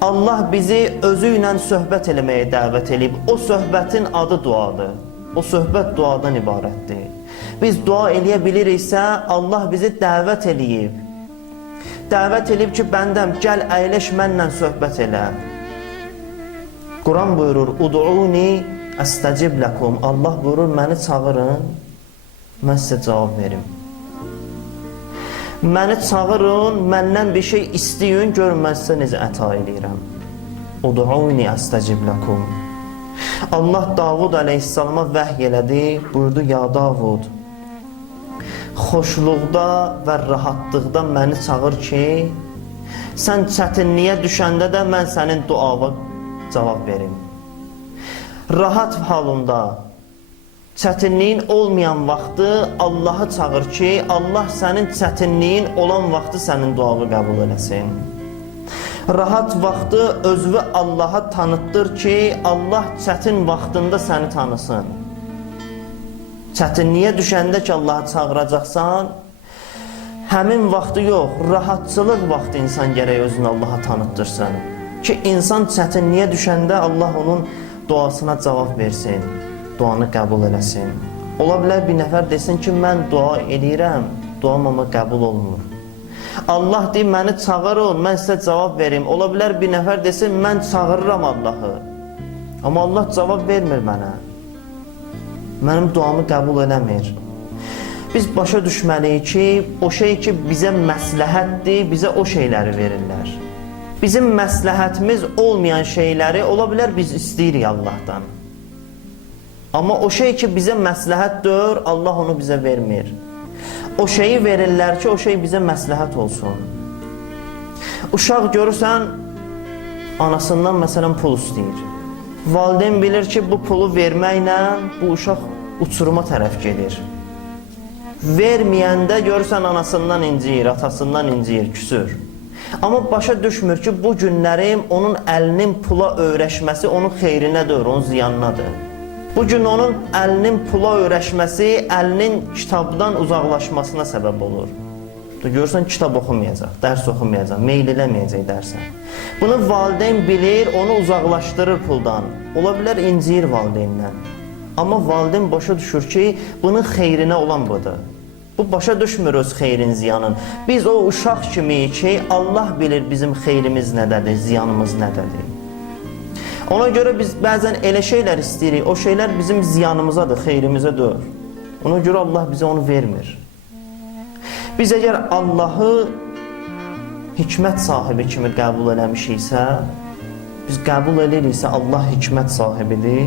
Allah bizi özü ilə söhbət eləməyə dəvət edib. O söhbətin adı duadır. O söhbət duadan ibarətdir. Biz dua eləyə biliriksə, Allah bizi dəvət eləyib. Dəvət eləyib ki, bəndəm, gəl əyləş mənlə söhbət elə. Quran buyurur, Udu'uni əstəcib ləkum. Allah buyurur, məni çağırın, mən sizə cavab verim. Məni çağırın, məndən bir şey istəyin, görün mən sizə necə əta eləyirəm. Udu'uni əstəcib ləkum. Allah Davud əleyhissalama vəhy elədi, buyurdu, ya Davud, xoşluqda və rahatlıqda məni çağır ki, sən çətinliyə düşəndə də mən sənin duava cavab verim. Rahat halında, çətinliyin olmayan vaxtı Allahı çağır ki, Allah sənin çətinliyin olan vaxtı sənin duağı qəbul eləsin. Rahat vaxtı özünü Allaha tanıtdır ki, Allah çətin vaxtında səni tanısın. Çətinliyə düşəndə ki, Allahı çağıracaqsan, həmin vaxtı yox, rahatçılıq vaxtı insan gərək özünü Allaha tanıtdırsın. Ki, insan çətinliyə düşəndə Allah onun duasına cavab versin, duanı qəbul eləsin. Ola bilər bir nəfər desin ki, mən dua edirəm, duam amma qəbul olmur. Allah deyir, məni çağırın, mən sizə cavab verim. Ola bilər bir nəfər desin, mən çağırıram Allahı, amma Allah cavab vermir mənə. Mənim duamı qəbul eləmir. Biz başa düşməliyik ki, o şey ki, bizə məsləhətdir, bizə o şeyləri verirlər. Bizim məsləhətimiz olmayan şeyləri, ola bilər biz istəyirik Allahdan. Amma o şey ki, bizə məsləhətdir, Allah onu bizə vermir. O şeyi verirlər ki, o şey bizə məsləhət olsun. Uşaq görürsən, anasından məsələn pul istəyir. Valideyn bilir ki, bu pulu verməklə bu uşaq uçuruma tərəf gedir. Verməyəndə görürsən, anasından inciyir, atasından inciyir, küsür. Amma başa düşmür ki, bu günlərim onun əlinin pula öyrəşməsi onun xeyrinədir, onun ziyanınadır. Bugün onun əlinin pula öyrəşməsi, əlinin kitabdan uzaqlaşmasına səbəb olur. Görürsən, kitab oxumayacaq, dərs oxumayacaq, meyl eləməyəcək dərsə. Bunu valideyn bilir, onu uzaqlaşdırır puldan. Ola bilər, inciyir valideyndən. Amma valideyn başa düşür ki, bunun xeyrinə olan budur. Bu başa düşmür öz xeyrin, ziyanın. Biz o uşaq kimiyik ki, Allah bilir bizim xeyrimiz nədədir, ziyanımız nədədir. Ona görə biz bəzən elə şeylər istəyirik, o şeylər bizim ziyanımızadır, xeyrimizə deyil. Ona görə Allah bizə onu vermir. Biz əgər Allahı hikmət sahibi kimi qəbul eləmişiksə, biz qəbul ediriksə Allah hikmət sahibidir.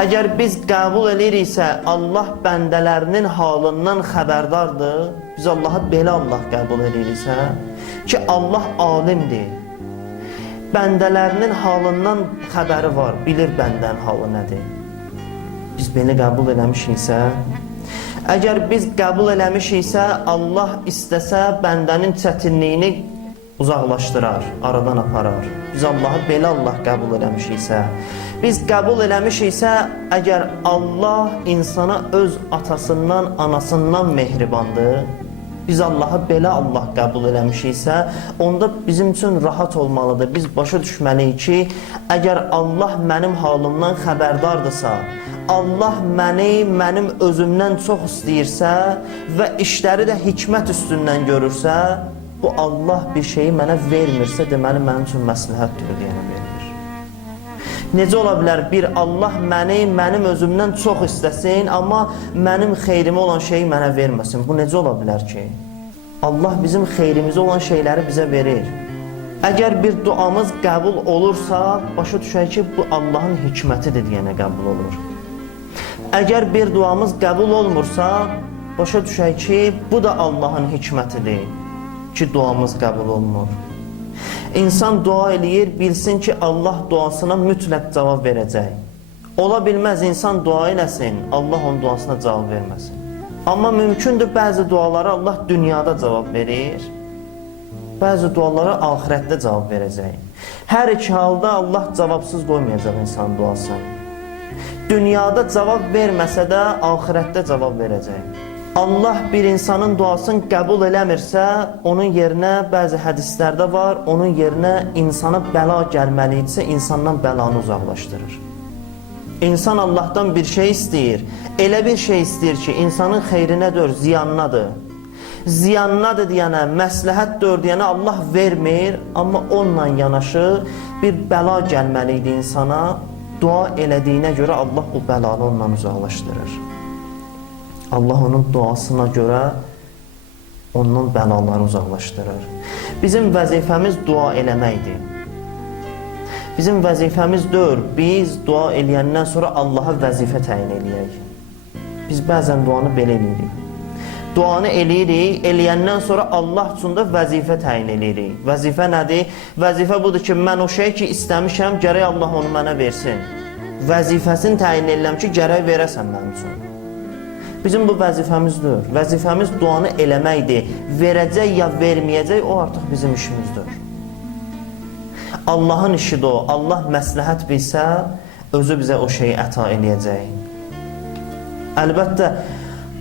Əgər biz qəbul ediriksə Allah bəndələrinin halından xəbərdardır, biz Allahı belə Allah qəbul ediriksə, ki Allah alimdir. Bəndələrinin halından xəbəri var, bilir bəndən halı nədir. Biz belə qəbul eləmişiksə, əgər biz qəbul eləmişiksə, Allah istəsə bəndənin çətinliyini uzaqlaşdırar, aradan aparar. Biz Allahı belə Allah qəbul eləmişiksə, biz qəbul eləmişiksə, əgər Allah insana öz atasından, anasından mehribandır, biz Allahı belə Allah qəbul eləmişiksə, onda bizim üçün rahat olmalıdır. Biz başa düşməliyik ki, əgər Allah mənim halımdan xəbərdardırsa, Allah məni mənim özümdən çox istəyirsə və işləri də hikmət üstündən görürsə, bu Allah bir şeyi mənə vermirsə, deməli mənim üçün məsləhətdir deyənə vermir. Necə ola bilər bir Allah məni mənim özümdən çox istəsin, amma mənim xeyrimə olan şeyi mənə verməsin? Bu necə ola bilər ki? Allah bizim xeyrimizə olan şeyləri bizə verir. Əgər bir duamız qəbul olursa, başa düşək ki, bu Allahın hikmətidir deyənə qəbul olur. Əgər bir duamız qəbul olmursa, başa düşək ki, bu da Allahın hikmətidir ki, duamız qəbul olmur. İnsan dua eləyir, bilsin ki, Allah duasına mütləq cavab verəcək. Ola bilməz, insan dua eləsin, Allah onun duasına cavab verməsin. Amma mümkündür, bəzi dualara Allah dünyada cavab verir, bəzi dualara ahirətdə cavab verəcək. Hər iki halda Allah cavabsız qoymayacaq insan duasını. Dünyada cavab verməsə də ahirətdə cavab verəcək. Allah bir insanın duasını qəbul eləmirsə, onun yerinə bəzi hədislərdə var, onun yerinə insana bəla gəlməlidirsə, insandan bəlanı uzaqlaşdırır. İnsan Allahdan bir şey istəyir, elə bir şey istəyir ki, insanın xeyrinədir, ziyanınadır. Ziyanınadır deyənə, məsləhətdir deyənə Allah vermir, amma onunla yanaşı bir bəla gəlməliydi insana, dua elədiyinə görə Allah o bəlanı ondan uzaqlaşdırır. Allah onun duasına görə ondan bəlaları uzaqlaşdırır. Bizim vəzifəmiz dua eləməkdir. Bizim vəzifəmiz deyil, biz dua eləyəndən sonra Allaha vəzifə təyin eləyək. Biz bəzən duanı belə eləyirik. Duanı eləyirik, eləyəndən sonra Allah üçün də vəzifə təyin eləyirik. Vəzifə nədir? Vəzifə budur ki, mən o şey ki istəmişəm, gərək Allah onu mənə versin. Vəzifəsini təyin eləyəm ki, gərək verəsən mənim üçün. Bizim bu vəzifəmizdir. Vəzifəmiz duanı eləməkdir. Verəcək ya verməyəcək, o artıq bizim işimizdir. Allahın işidir o. Allah məsləhət bilsə, özü bizə o şeyi əta eləyəcək. Əlbəttə,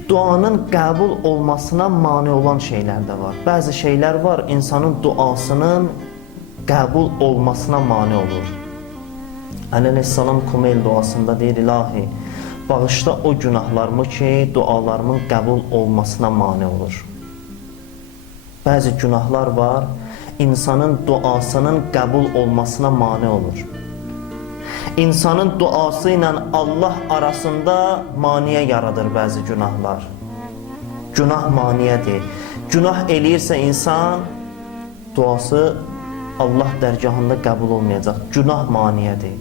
duanın qəbul olmasına mane olan şeylər də var. Bəzi şeylər var, insanın duasının qəbul olmasına mane olur. Əleyhissalam Kumeyl duasında deyir, İlahi, bağışla o günahlarımı ki, dualarımın qəbul olmasına mane olur. Bəzi günahlar var, insanın duasının qəbul olmasına mane olur. İnsanın duası ilə Allah arasında maniyə yaradır bəzi günahlar. Günah maniyədir. Günah eləyirsə insan, duası Allah dərgahında qəbul olmayacaq. Günah maniyədir.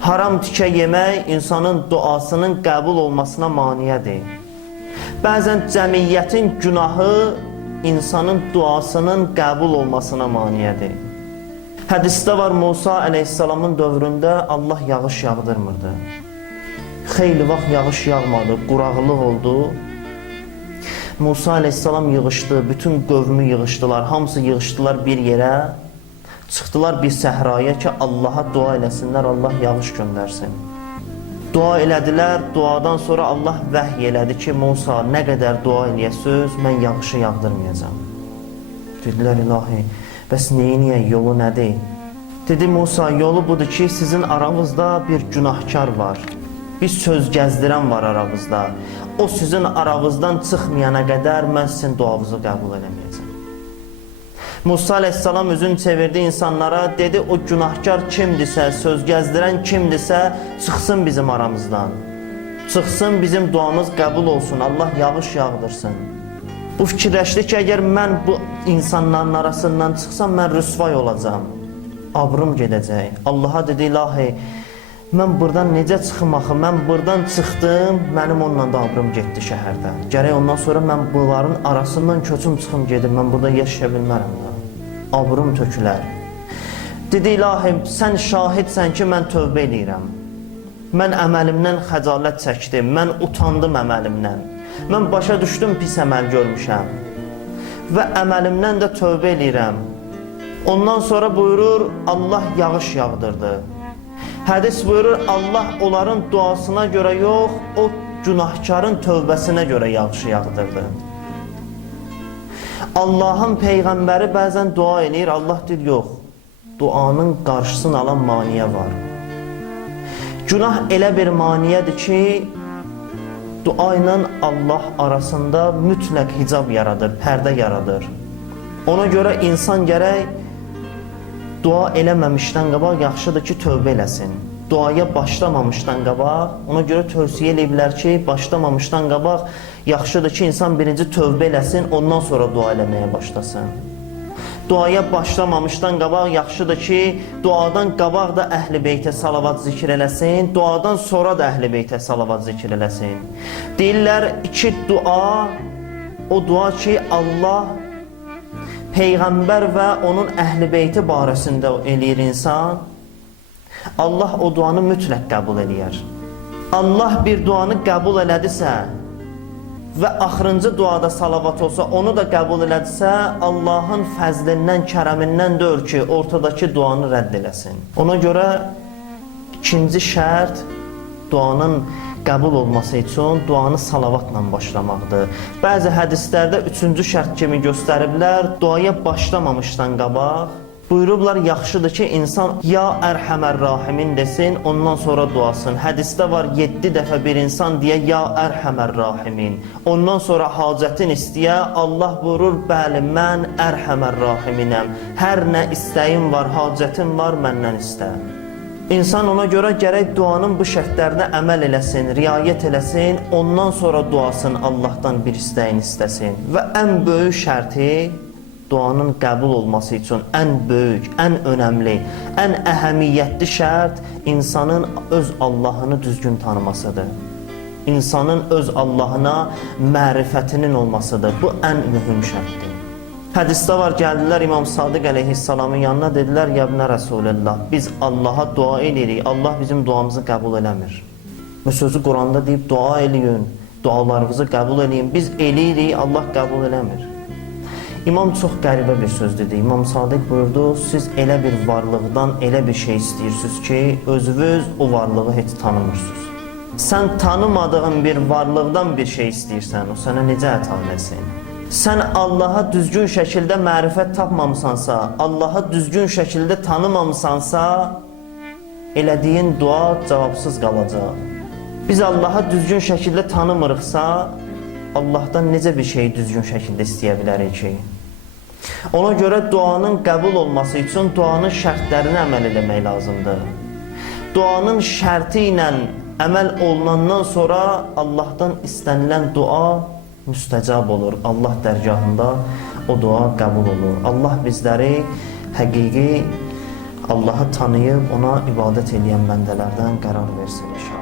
Haram tikə yemək insanın duasının qəbul olmasına maniyədir. Bəzən cəmiyyətin günahı insanın duasının qəbul olmasına maniyədir. Hədisdə var, Musa əleyhissalamın dövründə Allah yağış yağdırmırdı. Xeyli vaxt yağış yağmadı, quraqlıq oldu. Musa əleyhissalam yığışdı, bütün qövmü yığışdılar, hamısı yığışdılar bir yerə. Çıxdılar bir səhraya ki, Allaha dua eləsinlər, Allah yağış göndərsin. Dua elədilər, duadan sonra Allah vəhy elədi ki, Musa, nə qədər dua eləyəsiz, mən yağışı yağdırmayacağam. Dedilər, İlahi, bəs neyiniyək, yolu nədir? Dedi, Musa, yolu budur ki, sizin aranızda bir günahkar var. Bir söz gəzdirən var aranızda. O sizin aranızdan çıxmayana qədər mən sizin duanızı qəbul eləməyəcəm. Musa əleyhissalam üzünü çevirdi insanlara, dedi, o günahkar kimdirsə, söz gəzdirən kimdirsə, çıxsın bizim aramızdan. Çıxsın, bizim duamız qəbul olsun, Allah yağış yağdırsın. Bu fikirləşdi ki, əgər mən bu insanların arasından çıxsam, mən rüsvay olacam. Abrım gedəcək. Allaha dedi, İlahi, mən buradan necə çıxım axı? Mən buradan çıxdım, mənim onunla da abrım getdi şəhərdə. Gərək ondan sonra mən bunların arasından köçüm çıxım gedim, mən burada yaşaya bilmərəm da. Abrım tökülər. Dedi, İlahi, sən şahidsən ki, mən tövbə edirəm. Mən əməlimdən xəcalət çəkdim, mən utandım əməlimdən. Mən başa düşdüm, pis əməl görmüşəm. Və əməlimdən də tövbə edirəm. Ondan sonra buyurur, Allah yağış yağdırdı. Hədis buyurur, Allah onların duasına görə yox, o günahkarın tövbəsinə görə yağışı yağdırdı. Allahın Peyğəmbəri bəzən dua eləyir, Allah deyir, yox. Duanın qarşısını alan maniyə var. Günah elə bir maniyədir ki, dua ilə Allah arasında mütləq hicab yaradır, pərdə yaradır. Ona görə insan gərək dua eləməmişdən qabaq yaxşıdır ki, tövbə eləsin. Duaya başlamamışdan qabaq, ona görə tövsiyə eləyiblər ki, başlamamışdan qabaq yaxşıdır ki, insan birinci tövbə eləsin, ondan sonra dua eləməyə başlasın. Duaya başlamamışdan qabaq yaxşıdır ki, duadan qabaq da Əhl-i Beytə salavat zikr eləsin, duadan sonra da Əhl-i Beytə salavat zikr eləsin. Deyirlər, iki dua, o dua ki, Allah Peyğəmbər və onun Əhl-i Beyti barəsində eləyir insan, Allah o duanı mütləq qəbul eləyər. Allah bir duanı qəbul elədisə və axırıncı duada salavat olsa, onu da qəbul elədisə, Allahın fəzlindən, kərəmindən deyir ki, ortadakı duanı rədd eləsin. Ona görə ikinci şərt duanın qəbul olması üçün duanı salavatla başlamaqdır. Bəzi hədislərdə üçüncü şərt kimi göstəriblər, duaya başlamamışdan qabaq buyurublar, yaxşıdır ki, insan ya Ərhəmər Rahimin desin, ondan sonra duasın. Hədisdə var 7 dəfə bir insan deyə ya Ərhəmər Rahimin. Ondan sonra hacətin istəyə, Allah buyurur, bəli, mən Ərhəmər Rahiminəm. Hər nə istəyim var, hacətim var, məndən istə. İnsan ona görə gərək duanın bu şərtlərinə əməl eləsin, riayət eləsin, ondan sonra duasın, Allahdan bir istəyin istəsin. Və ən böyük şərti, duanın qəbul olması üçün ən böyük, ən önəmli, ən əhəmiyyətli şərt insanın öz Allahını düzgün tanımasıdır. İnsanın öz Allahına mərifətinin olmasıdır. Bu ən mühüm şərtdir. Hədisdə var, gəldilər İmam Sadiq əleyhissalamın yanına, dedilər, yəbnə Rəsulullah, biz Allaha dua edirik, Allah bizim duamızı qəbul eləmir. Bu sözü Quranda deyib, dua eləyin, dualarınızı qəbul eləyin, biz eləyirik, Allah qəbul eləmir. İmam çox qəribə bir söz dedi. İmam Sadiq buyurdu, siz elə bir varlıqdan elə bir şey istəyirsiniz ki, özünüz o varlığı heç tanımırsınız. Sən tanımadığın bir varlıqdan bir şey istəyirsən, o sənə necə əta eləsin? Sən Allaha düzgün şəkildə mərifət tapmamısansa, Allaha düzgün şəkildə tanımamısansa, elədiyin dua cavabsız qalacaq. Biz Allaha düzgün şəkildə tanımırıqsa, Allahdan necə bir şeyi düzgün şəkildə istəyə bilərik ki? Ona görə duanın qəbul olması üçün duanın şərtlərinə əməl eləmək lazımdır. Duanın şərti ilə əməl olunandan sonra Allahdan istənilən dua müstəcab olur. Allah dərgahında o dua qəbul olur. Allah bizləri həqiqi Allahı tanıyıb ona ibadət edən bəndələrdən qərar versin inşallah.